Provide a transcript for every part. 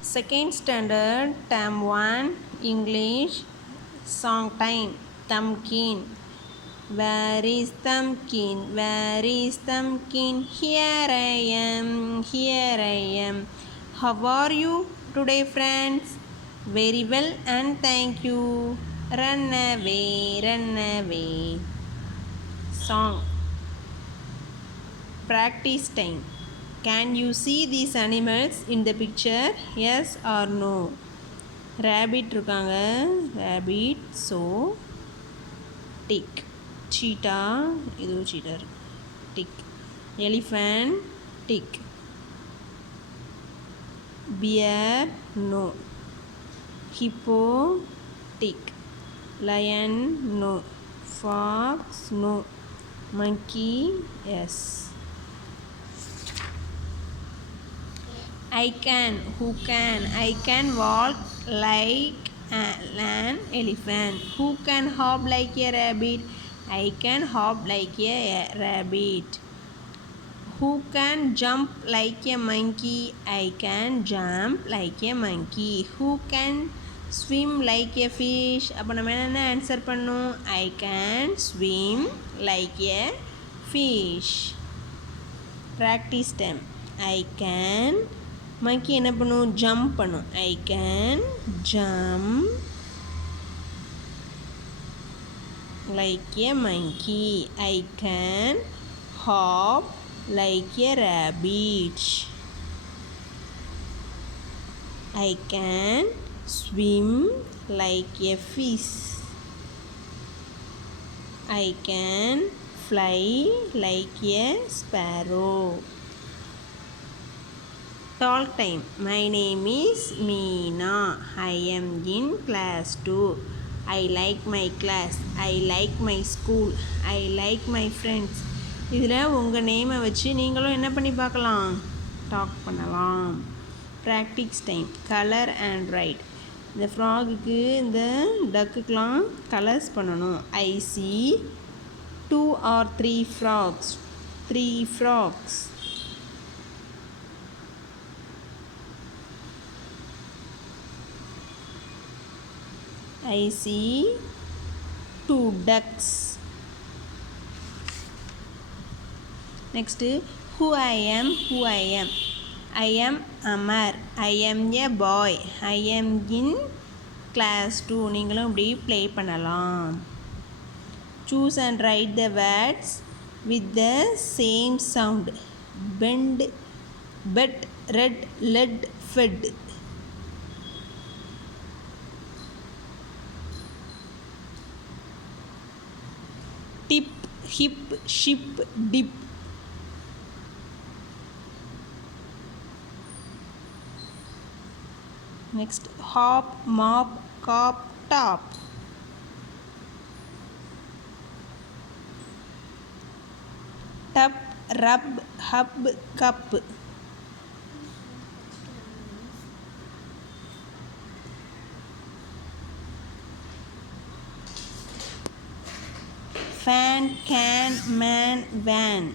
Second standard, term 1, English, song time, Thumbkin. Where is Thumbkin? Where is Thumbkin? Here I am, here I am. How are you today, friends? Very well, and thank you. Run away, run away. Song. Practice time. Can you see these animals in the picture? Yes or no? Rabbit இருக்காங்க. Rabbit. So tick. Cheetah. இதுவும் cheetah இருக்கு. Tick. Elephant. Tick. Bear. No. Hippo. Tick. Lion. No. Fox. No. Monkey. Yes. I can. Who can? I can walk like an elephant. Who can hop like a rabbit? I can hop like a rabbit. Who can jump like a monkey? I can jump like a monkey. Who can swim like a fish? அப்போ நம்ம என்ன ஆன்சர் பண்ணோம்? I can swim like a fish. Practice time. I can monkey என்ன பண்ணும்? ஜம்ப் பண்ணும். I can jump like a monkey. I can hop like a rabbit. I can swim like a fish. I can fly like a sparrow. Talk time. My name is Meena. I am in class 2. I like my class. I like my school. I like my friends. இதில் உங்கள் நேமை வச்சு நீங்களும் என்ன பண்ணி பார்க்கலாம்? டாக் பண்ணலாம். Practice time. Colour and right. இந்த ஃப்ராகுக்கு இந்த டக்குக்கெலாம் கலர்ஸ் பண்ணணும். I see 2 or 3 frogs. 3 frogs. I see 2 ducks. Next, who I am, who I am. I am Amar. I am a boy. I am in class 2. நீங்களும் இப்படி ப்ளே பண்ணலாம். Choose and write the words with the same sound. Bend, bet, red, led, fed. Tip, hip, ship, dip. Next, hop, mop, cop, top. Tub, rub, hub, cup. Fan, can, man, van.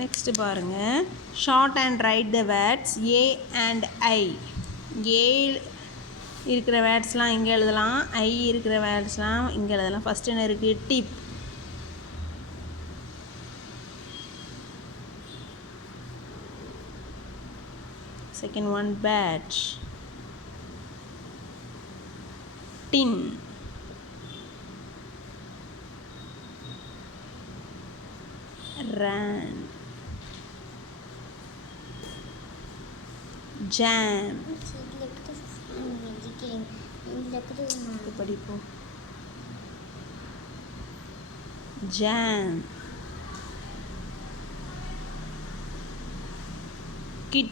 Next பாருங்க. Short and write the words A and I. A இருக்கிற வேர்ட்ஸ்லாம் இங்கே எழுதலாம். ஐ இருக்கிற வேர்ட்ஸ்லாம் இங்கே எழுதலாம். First என்ன இருக்குது? Dip. Second one bat. Tin. ran. Jam. படிப்போ. Jam. Kit.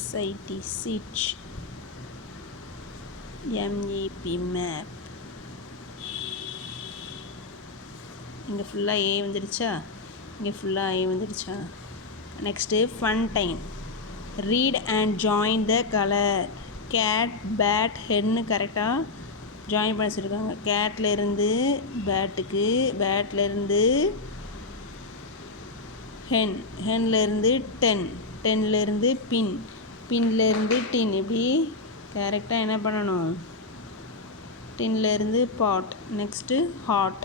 SIT. Sit. MAP. Map. இங்கே ஃபுல்லாக ஏ வந்துடுச்சா? இங்கே ஃபுல்லாக ஏ வந்துடுச்சா? Next fun time. Read and join the colour. Cat bat hen கரெக்டாக ஜாயின் பண்ண சொல்லியிருக்காங்க. கேட்லேருந்து பேட்டுக்கு, பேட்லேருந்து ஹென், ஹென்லேருந்து டென், டென்லேருந்து பின், பின்லேருந்து டின். இப்படி கரெக்டாக என்ன பண்ணணும்? டின்லேருந்து பாட், நெக்ஸ்ட்டு ஹாட்,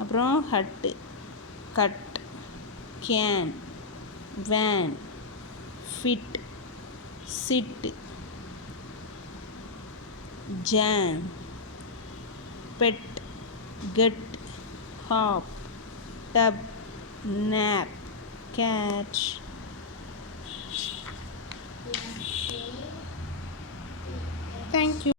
அப்புறம் hut, cut, can, van, fit, sit, jam, bed, get, hop, tub, nap, catch. Thank you.